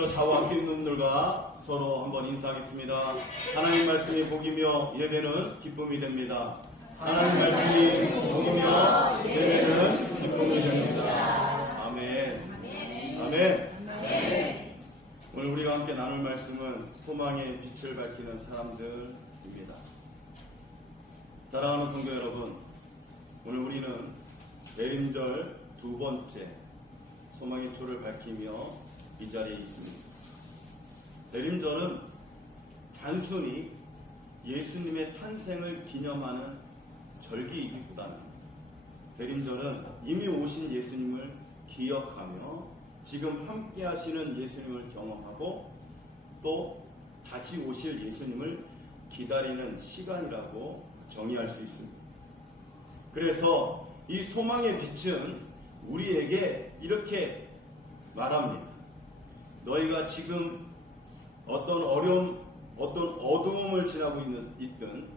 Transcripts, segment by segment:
먼저 저와 함께 있는 분들과 서로 한번 인사하겠습니다. 하나님 말씀이 복이며 예배는 기쁨이 됩니다. 하나님 말씀이 복이며 예배는 기쁨이 됩니다. 아멘. 아멘. 오늘 우리가 함께 나눌 말씀은 소망의 빛을 밝히는 사람들입니다. 사랑하는 성도 여러분, 오늘 우리는 대림절 두 번째 소망의 초를 밝히며 이 자리에 있습니다. 대림절은 단순히 예수님의 탄생을 기념하는 절기이기보다는 대림절은 이미 오신 예수님을 기억하며 지금 함께 하시는 예수님을 경험하고 또 다시 오실 예수님을 기다리는 시간이라고 정의할 수 있습니다. 그래서 이 소망의 빛은 우리에게 이렇게 말합니다. 너희가 지금 어떤 어려움, 어떤 어두움을 지나고 있든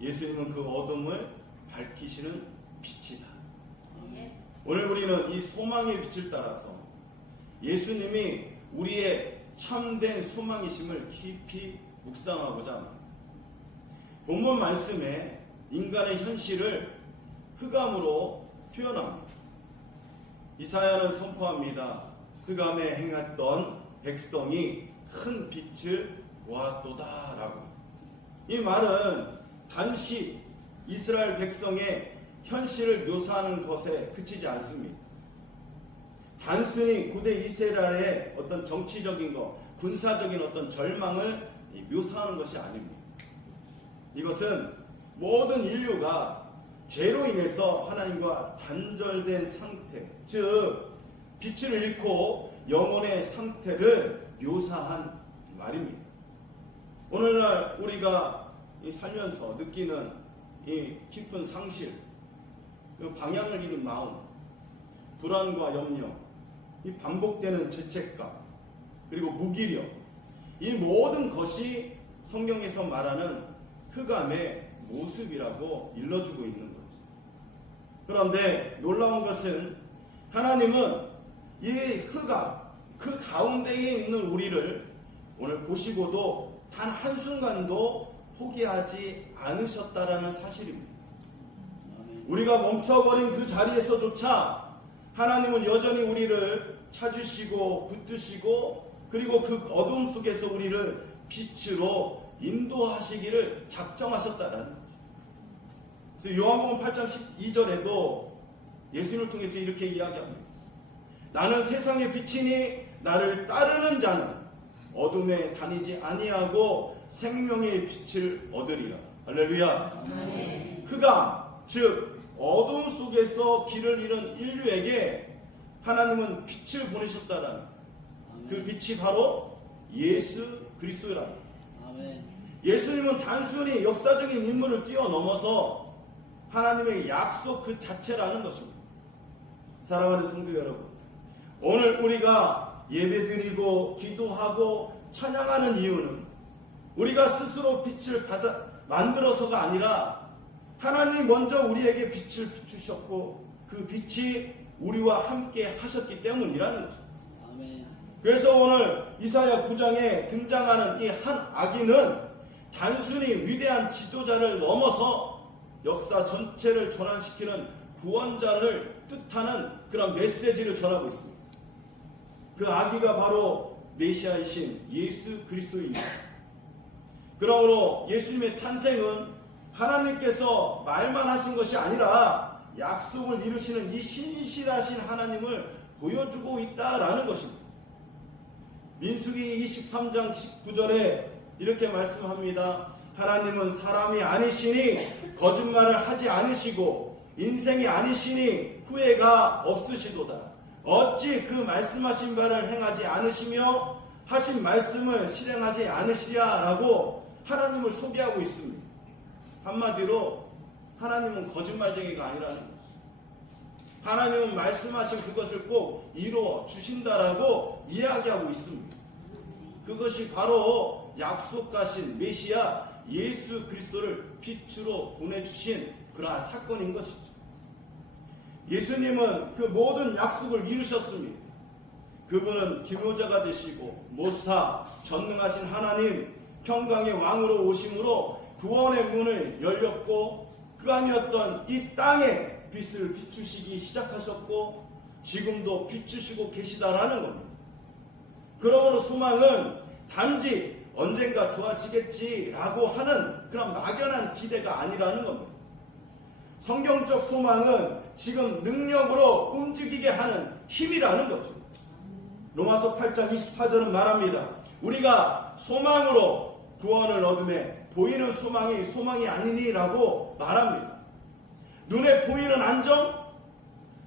예수님은 그 어둠을 밝히시는 빛이다. 오늘 우리는 이 소망의 빛을 따라서 예수님이 우리의 참된 소망이심을 깊이 묵상하고자 합니다. 본문 말씀에 인간의 현실을 흑암으로 표현합니다. 이사야는 선포합니다. 흑암에 행했던 백성이 큰 빛을 보았도다라고. 이 말은 단시 이스라엘 백성의 현실을 묘사하는 것에 그치지 않습니다. 단순히 고대 이스라엘의 어떤 정치적인 것, 군사적인 어떤 절망을 묘사하는 것이 아닙니다. 이것은 모든 인류가 죄로 인해서 하나님과 단절된 상태, 즉 빛을 잃고 영혼의 상태를 묘사한 말입니다. 오늘날 우리가 살면서 느끼는 이 깊은 상실, 방향을 잃은 마음, 불안과 염려, 이 반복되는 죄책감, 그리고 무기력, 이 모든 것이 성경에서 말하는 흑암의 모습이라고 일러주고 있는 거죠. 그런데 놀라운 것은 하나님은 이 흑암, 그 가운데에 있는 우리를 오늘 보시고도 단 한순간도 포기하지 않으셨다라는 사실입니다. 우리가 멈춰버린 그 자리에서조차 하나님은 여전히 우리를 찾으시고 붙드시고 그리고 그 어둠 속에서 우리를 빛으로 인도하시기를 작정하셨다라는 거죠. 그래서 요한복음 8장 12절에도 예수님을 통해서 이렇게 이야기합니다. 나는 세상의 빛이니 나를 따르는 자는 어둠에 다니지 아니하고 생명의 빛을 얻으리라. 할렐루야. 흑암, 즉 어둠 속에서 길을 잃은 인류에게 하나님은 빛을 보내셨다라는 그 빛이 바로 예수 그리스도라는 거예요. 예수님은 단순히 역사적인 인물을 뛰어넘어서 하나님의 약속 그 자체라는 것입니다. 사랑하는 성도 여러분, 오늘 우리가 예배드리고 기도하고 찬양하는 이유는 우리가 스스로 빛을 만들어서가 아니라 하나님이 먼저 우리에게 빛을 비추셨고 그 빛이 우리와 함께 하셨기 때문이라는 것입니다. 그래서 오늘 이사야 9장에 등장하는 이 한 아기는 단순히 위대한 지도자를 넘어서 역사 전체를 전환시키는 구원자를 뜻하는 그런 메시지를 전하고 있습니다. 그 아기가 바로 메시아이신 예수 그리스도입니다. 그러므로 예수님의 탄생은 하나님께서 말만 하신 것이 아니라 약속을 이루시는 이 신실하신 하나님을 보여주고 있다라는 것입니다. 민수기 23장 19절에 이렇게 말씀합니다. 하나님은 사람이 아니시니 거짓말을 하지 않으시고 인생이 아니시니 후회가 없으시도다. 어찌 그 말씀하신 바를 행하지 않으시며 하신 말씀을 실행하지 않으시랴라고 하나님을 소개하고 있습니다. 한마디로 하나님은 거짓말쟁이가 아니라는 것입니다. 하나님은 말씀하신 그것을 꼭 이루어 주신다라고 이야기하고 있습니다. 그것이 바로 약속하신 메시아 예수 그리스도를 빛으로 보내주신 그러한 사건인 것이죠. 예수님은 그 모든 약속을 이루셨습니다. 그 그분은 기묘자가 되시고 모사 전능하신 하나님 평강의 왕으로 오심으로 구원의 문을 열렸고 그 아니었던 이 땅에 빛을 비추시기 시작하셨고 지금도 비추시고 계시다라는 겁니다. 그러므로 소망은 단지 언젠가 좋아지겠지라고 하는 그런 막연한 기대가 아니라는 겁니다. 성경적 소망은 지금 능력으로 움직이게 하는 힘이라는 거죠. 로마서 8장 24절은 말합니다. 우리가 소망으로 구원을 얻음에 보이는 소망이 소망이 아니니라고 말합니다. 눈에 보이는 안정,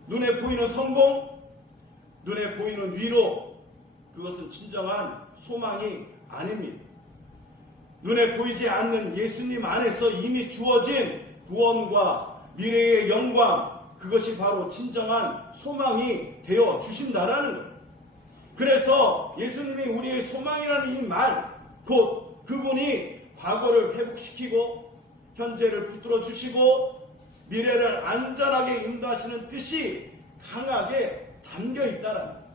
눈에 보이는 성공, 눈에 보이는 위로, 그것은 진정한 소망이 아닙니다. 눈에 보이지 않는 예수님 안에서 이미 주어진 구원과 미래의 영광, 그것이 바로 진정한 소망이 되어 주신다라는 거예요. 그래서 예수님이 우리의 소망이라는 이 말, 곧 그분이 과거를 회복시키고 현재를 붙들어 주시고 미래를 안전하게 인도하시는 뜻이 강하게 담겨 있다라는 거예요.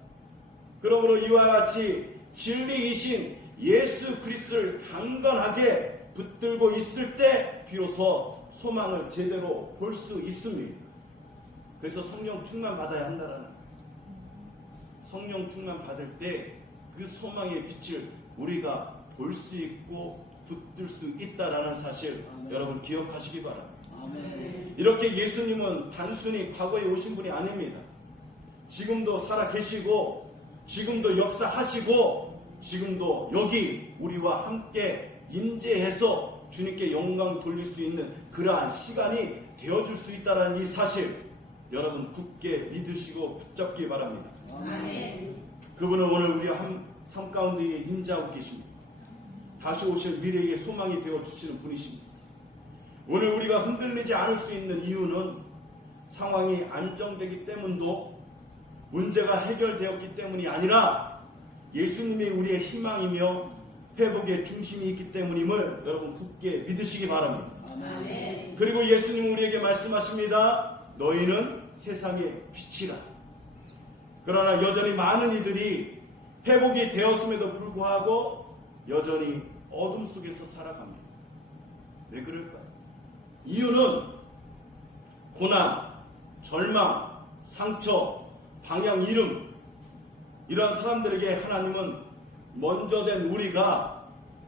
그러므로 이와 같이 진리이신 예수 그리스도를 강건하게 붙들고 있을 때 비로소 소망을 제대로 볼 수 있습니다. 그래서 성령 충만 받아야 한다라는 거예요. 성령 충만 받을 때 그 소망의 빛을 우리가 볼 수 있고 붙들 수 있다라는 사실 아멘. 여러분 기억하시기 바랍니다. 아멘. 이렇게 예수님은 단순히 과거에 오신 분이 아닙니다. 지금도 살아 계시고 지금도 역사하시고 지금도 여기 우리와 함께 임재해서 주님께 영광 돌릴 수 있는 그러한 시간이 되어줄 수 있다는 이 사실 여러분 굳게 믿으시고 붙잡기 바랍니다. 아멘. 그분은 오늘 우리 삶 가운데 임재하고 계십니다. 다시 오실 미래의 소망이 되어주시는 분이십니다. 오늘 우리가 흔들리지 않을 수 있는 이유는 상황이 안정되기 때문도 문제가 해결되었기 때문이 아니라 예수님이 우리의 희망이며 회복의 중심이 있기 때문임을 여러분 굳게 믿으시기 바랍니다. 아멘. 그리고 예수님은 우리에게 말씀하십니다. 너희는 세상의 빛이라. 그러나 여전히 많은 이들이 회복이 되었음에도 불구하고 여전히 어둠 속에서 살아갑니다. 왜 그럴까요? 이유는 고난, 절망, 상처, 방향 잃음, 이런 사람들에게 하나님은 먼저 된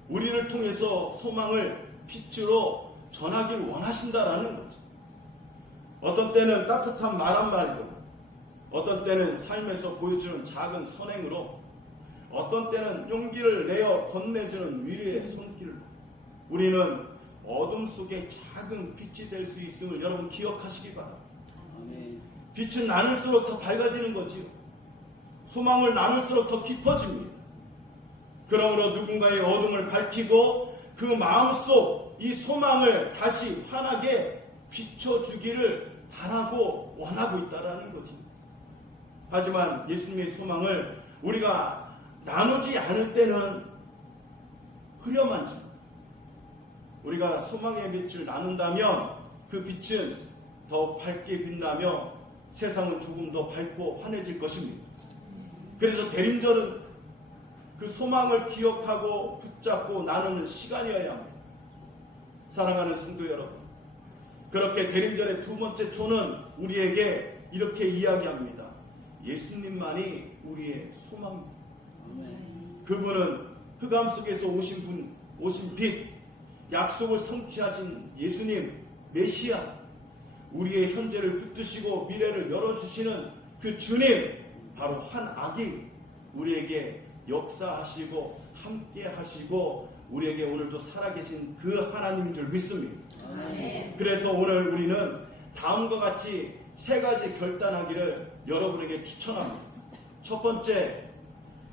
우리를 통해서 소망을 빛으로 전하길 원하신다라는 거죠. 어떤 때는 따뜻한 말 한마디로, 어떤 때는 삶에서 보여주는 작은 선행으로, 어떤 때는 용기를 내어 건네주는 위로의 손길로 우리는 어둠 속에 작은 빛이 될 수 있음을 여러분 기억하시기 바랍니다. 빛은 나눌수록 더 밝아지는 거지요. 소망을 나눌수록 더 깊어집니다. 그러므로 누군가의 어둠을 밝히고 그 마음속 이 소망을 다시 환하게 비춰주기를 바라고 원하고 있다는 거지. 하지만 예수님의 소망을 우리가 나누지 않을 때는 흐려만 지. 우리가 소망의 빛을 나눈다면 그 빛은 더 밝게 빛나며 세상은 조금 더 밝고 환해질 것입니다. 그래서 대림절은 그 소망을 기억하고 붙잡고 나누는 시간이어야 합니다. 사랑하는 성도 여러분, 그렇게 대림절의 두 번째 초는 우리에게 이렇게 이야기합니다. 예수님만이 우리의 소망입니다. 그분은 흑암 속에서 오신 빛, 약속을 성취하신 예수님, 메시아, 우리의 현재를 붙드시고 미래를 열어주시는 그 주님, 바로 한 아기 우리에게 역사하시고 함께 하시고 우리에게 오늘도 살아계신 그 하나님인 줄 믿습니다. 아멘. 그래서 오늘 우리는 다음과 같이 세 가지 결단하기를 여러분에게 추천합니다. 첫 번째,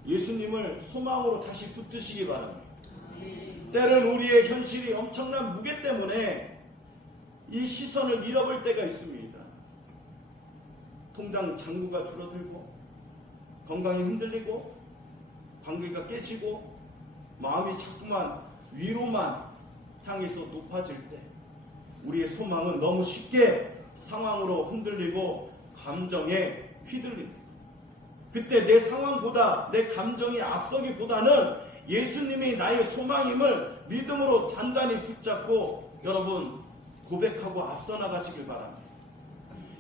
예수님을 소망으로 다시 붙드시기 바랍니다. 아멘. 때는 우리의 현실이 엄청난 무게 때문에 이 시선을 잃어볼 때가 있습니다. 통장 잔고가 줄어들고 건강이 흔들리고 관계가 깨지고 마음이 자꾸만 위로만 향해서 높아질 때 우리의 소망은 너무 쉽게 상황으로 흔들리고 감정에 휘둘립니다. 그때 내 상황보다 내 감정이 앞서기보다는 예수님이 나의 소망임을 믿음으로 단단히 붙잡고 여러분 고백하고 앞서 나가시길 바랍니다.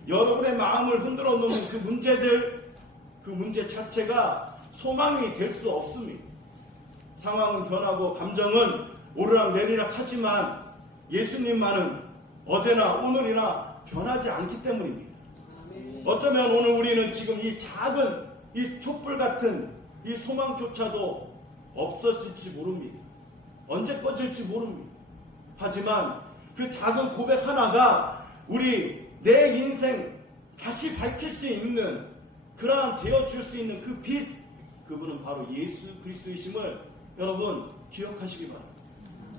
여러분의 마음을 흔들어 놓는 그 문제들, 그 문제 자체가 소망이 될 수 없습니다. 상황은 변하고 감정은 오르락내리락 하지만 예수님만은 어제나 오늘이나 변하지 않기 때문입니다. 어쩌면 오늘 우리는 지금 이 작은 이 촛불 같은 이 소망조차도 없어질지 모릅니다. 언제 꺼질지 모릅니다. 하지만 그 작은 고백 하나가 우리 내 인생 다시 밝힐 수 있는 그러한 되어줄 수 있는 그 빛, 그분은 바로 예수 그리스도이심을 여러분 기억하시기 바랍니다.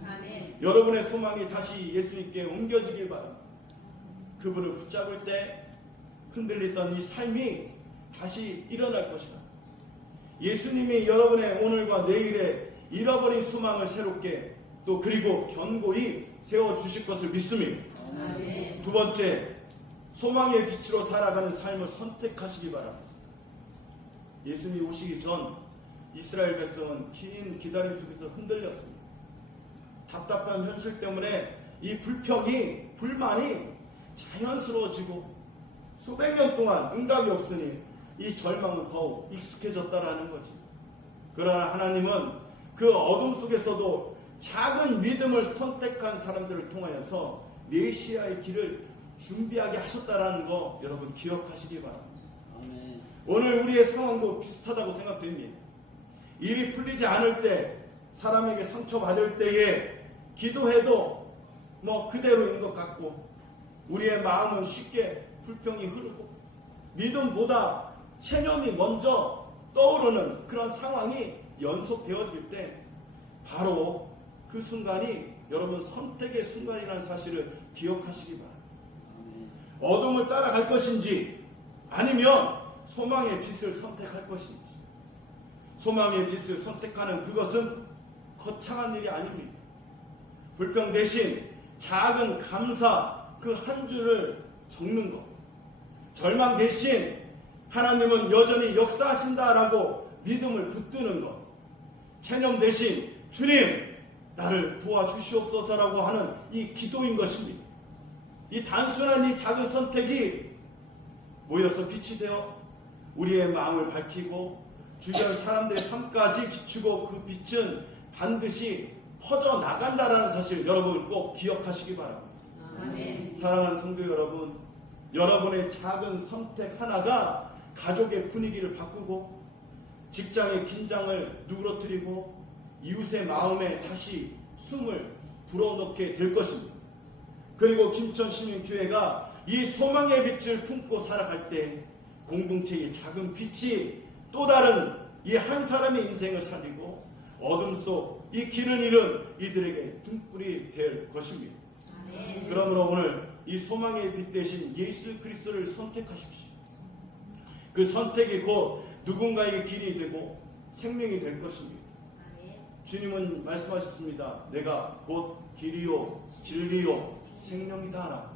아멘. 여러분의 소망이 다시 예수님께 옮겨지길 바랍니다. 그분을 붙잡을 때 흔들렸던 이 삶이 다시 일어날 것이다. 예수님이 여러분의 오늘과 내일의 잃어버린 소망을 새롭게 또 그리고 견고히 세워주실 것을 믿습니다. 아멘. 두 번째, 소망의 빛으로 살아가는 삶을 선택하시기 바랍니다. 예수님이 오시기 전 이스라엘 백성은 긴 기다림 속에서 흔들렸습니다. 답답한 현실 때문에 이 불평이, 불만이 자연스러워지고 수백 년 동안 응답이 없으니 이 절망은 더욱 익숙해졌다라는 거지. 그러나 하나님은 그 어둠 속에서도 작은 믿음을 선택한 사람들을 통하여서 메시아의 길을 준비하게 하셨다라는 거 여러분 기억하시기 바랍니다. 아멘. 오늘 우리의 상황도 비슷하다고 생각됩니다. 일이 풀리지 않을 때, 사람에게 상처받을 때에 기도해도 뭐 그대로인 것 같고 우리의 마음은 쉽게 불평이 흐르고 믿음보다 체념이 먼저 떠오르는 그런 상황이 연속되어질 때 바로 그 순간이 여러분 선택의 순간이라는 사실을 기억하시기 바랍니다. 어둠을 따라갈 것인지 아니면 소망의 빛을 선택할 것인지. 소망의 빛을 선택하는 그것은 거창한 일이 아닙니다. 불평 대신 작은 감사 그 한 줄을 적는 것. 절망 대신 하나님은 여전히 역사하신다라고 믿음을 붙드는 것. 체념 대신 주님 나를 도와주시옵소서라고 하는 이 기도인 것입니다. 이 단순한 이 작은 선택이 모여서 빛이 되어 우리의 마음을 밝히고 주변 사람들의 삶까지 비추고 그 빛은 반드시 퍼져나간다라는 사실 여러분 꼭 기억하시기 바랍니다. 아멘. 사랑하는 성도 여러분, 여러분의 작은 선택 하나가 가족의 분위기를 바꾸고 직장의 긴장을 누그러뜨리고 이웃의 마음에 다시 숨을 불어넣게 될 것입니다. 그리고 김천시민교회가 이 소망의 빛을 품고 살아갈 때 공동체의 작은 빛이 또 다른 이 한 사람의 인생을 살리고 어둠 속 이 길을 잃은 이들에게 등불이 될 것입니다. 아멘. 그러므로 오늘 이 소망의 빛 대신 예수 그리스도를 선택하십시오. 그 선택이 곧 누군가의 길이 되고 생명이 될 것입니다. 아멘. 주님은 말씀하셨습니다. 내가 곧 길이요 진리요 생명이다.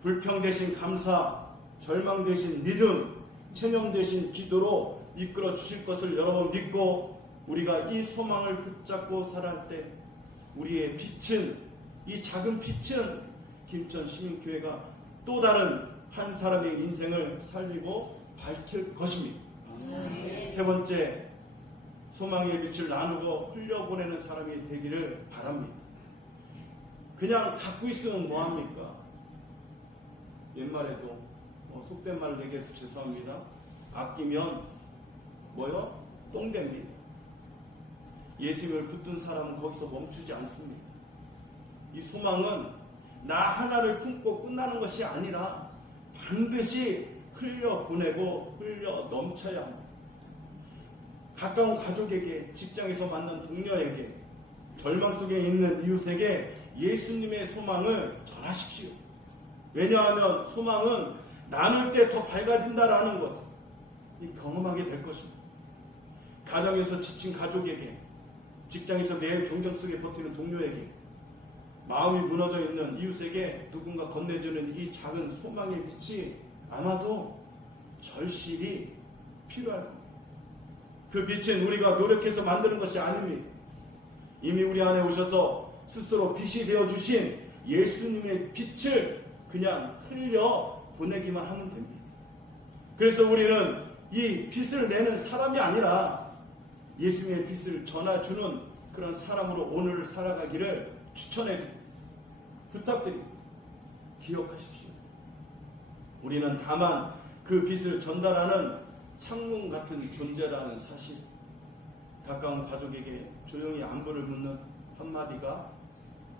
불평 대신 감사, 절망 대신 믿음, 체념 대신 기도로 이끌어 주실 것을 여러분 믿고 우리가 이 소망을 붙잡고 살아갈 때 우리의 빛은, 이 작은 빛은 김천시민교회가 또 다른 한 사람의 인생을 살리고 밝힐 것입니다. 세 번째, 소망의 빛을 나누고 흘려보내는 사람이 되기를 바랍니다. 그냥 갖고 있으면 뭐합니까? 옛말에도 속된 말을 얘기해서 죄송합니다. 아끼면 뭐요? 똥됩니다. 예수님을 붙든 사람은 거기서 멈추지 않습니다. 이 소망은 나 하나를 품고 끝나는 것이 아니라 반드시 흘려보내고 흘려 넘쳐야 합니다. 가까운 가족에게, 직장에서 만난 동료에게, 절망 속에 있는 이웃에게 예수님의 소망을 전하십시오. 왜냐하면 소망은 나눌 때 더 밝아진다라는 것을 경험하게 될 것입니다. 가정에서 지친 가족에게, 직장에서 매일 경쟁 속에 버티는 동료에게, 마음이 무너져 있는 이웃에게 누군가 건네주는 이 작은 소망의 빛이 아마도 절실히 필요할 겁니다. 그 빛은 우리가 노력해서 만드는 것이 아닙니다. 이미 우리 안에 오셔서 스스로 빛이 되어주신 예수님의 빛을 그냥 흘려 보내기만 하면 됩니다. 그래서 우리는 이 빛을 내는 사람이 아니라 예수님의 빛을 전해주는 그런 사람으로 오늘을 살아가기를 추천해 부탁드립니다. 기억하십시오. 우리는 다만 그 빛을 전달하는 창문 같은 존재라는 사실, 가까운 가족에게 조용히 안부를 묻는 한마디가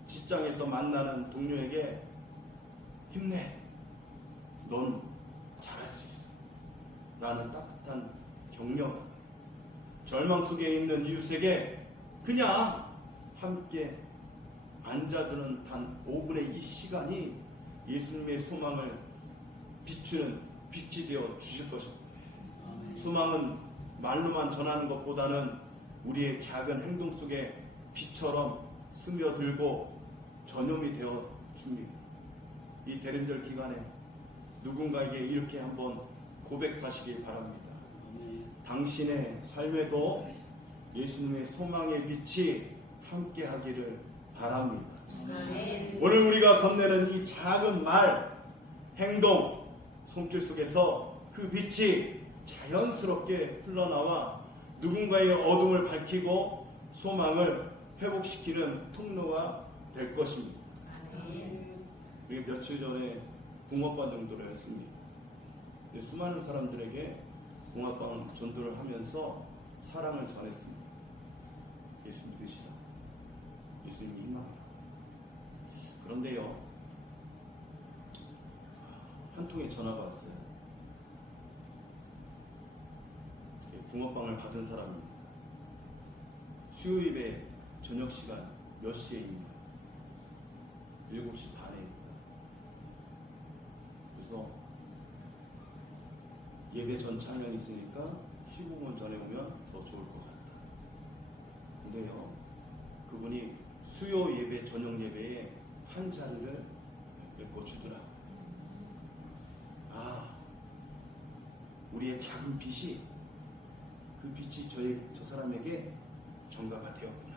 직장에서 만나는 동료에게 힘내, 넌 잘할 수 있어 라는 따뜻한 격려가, 절망 속에 있는 이웃에게 그냥 함께 앉아주는 단 5분의 이 시간이 예수님의 소망을 비추는 빛이 되어 주실 것입니다. 소망은 말로만 전하는 것보다는 우리의 작은 행동 속에 빛처럼 스며들고 전염이 되어 줍니다. 이 대림절 기간에 누군가에게 이렇게 한번 고백하시기 바랍니다. 당신의 삶에도 예수님의 소망의 빛이 함께 하기를 바랍니다. 오늘 우리가 건네는 이 작은 말, 행동, 손길 속에서 그 빛이 자연스럽게 흘러나와 누군가의 어둠을 밝히고 소망을 회복시키는 통로가 될 것입니다. 우리 며칠 전에 붕어빵 전도를 했습니다. 수많은 사람들에게 붕어빵 전도를 하면서 사랑을 전했습니다. 예수 믿으시라. 예수님 희망이라. 그런데요, 한 통의 전화가 왔어요. 붕어빵을 받은 사람입니다. 수요일에 저녁 시간 몇 시에입니까? 7시 반에입니다. 그래서 예배 전 차면 있으니까 15분 전에 오면 더 좋을 것 같다. 근데요, 그분이 수요 예배, 저녁 예배에 한 자리를 메꿔주더라. 아, 우리의 작은 빛이, 그 빛이 저 사람에게 전가가 되었구나.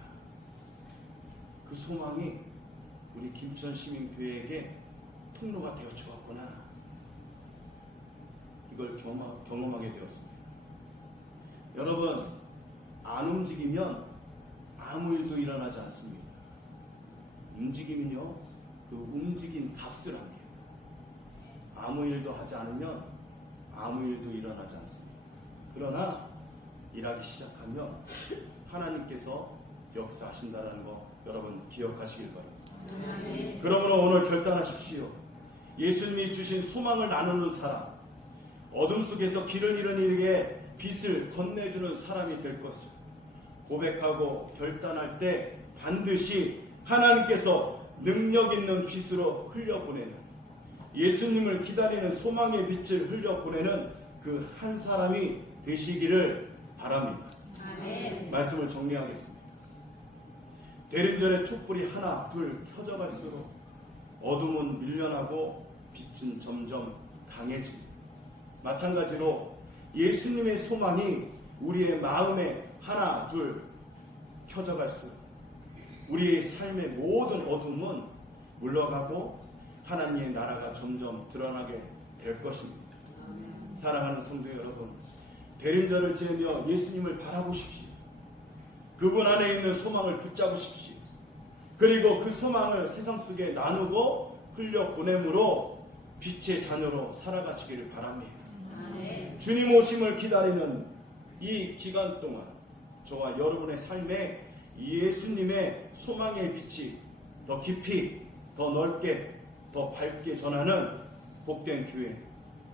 그 소망이 우리 김천 시민교회에게 통로가 되어 주었구나. 이걸 경험하게 되었습니다. 여러분, 안 움직이면 아무 일도 일어나지 않습니다. 움직이면요, 그 움직인 값을 합니다. 아무 일도 하지 않으면 아무 일도 일어나지 않습니다. 그러나 일하기 시작하면 하나님께서 역사하신다는 거 여러분 기억하시길 바랍니다. 그러므로 오늘 결단하십시오. 예수님이 주신 소망을 나누는 사람, 어둠 속에서 길을 잃은 이에게 빛을 건네주는 사람이 될 것을 고백하고 결단할 때 반드시 하나님께서 능력 있는 빛으로 흘려보내는, 예수님을 기다리는 소망의 빛을 흘려보내는 그 한 사람이 되시기를 바랍니다. 아멘. 말씀을 정리하겠습니다. 대림절의 촛불이 하나 둘 켜져갈수록 어둠은 밀려나고 빛은 점점 강해집니다. 마찬가지로 예수님의 소망이 우리의 마음에 하나 둘 켜져갈수록 우리의 삶의 모든 어둠은 물러가고 하나님의 나라가 점점 드러나게 될 것입니다. 사랑하는 성도 여러분, 대림절을 지내며 예수님을 바라보십시오. 그분 안에 있는 소망을 붙잡으십시오. 그리고 그 소망을 세상 속에 나누고 흘려보내므로 빛의 자녀로 살아가시기를 바랍니다. 주님 오심을 기다리는 이 기간 동안 저와 여러분의 삶에 예수님의 소망의 빛이 더 깊이, 더 넓게, 더 밝게 전하는 복된 교회,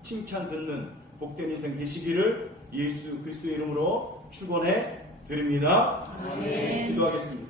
칭찬 듣는 복된 인생 되시기를 예수 그리스도의 이름으로 축원해 드립니다. 기도하겠습니다.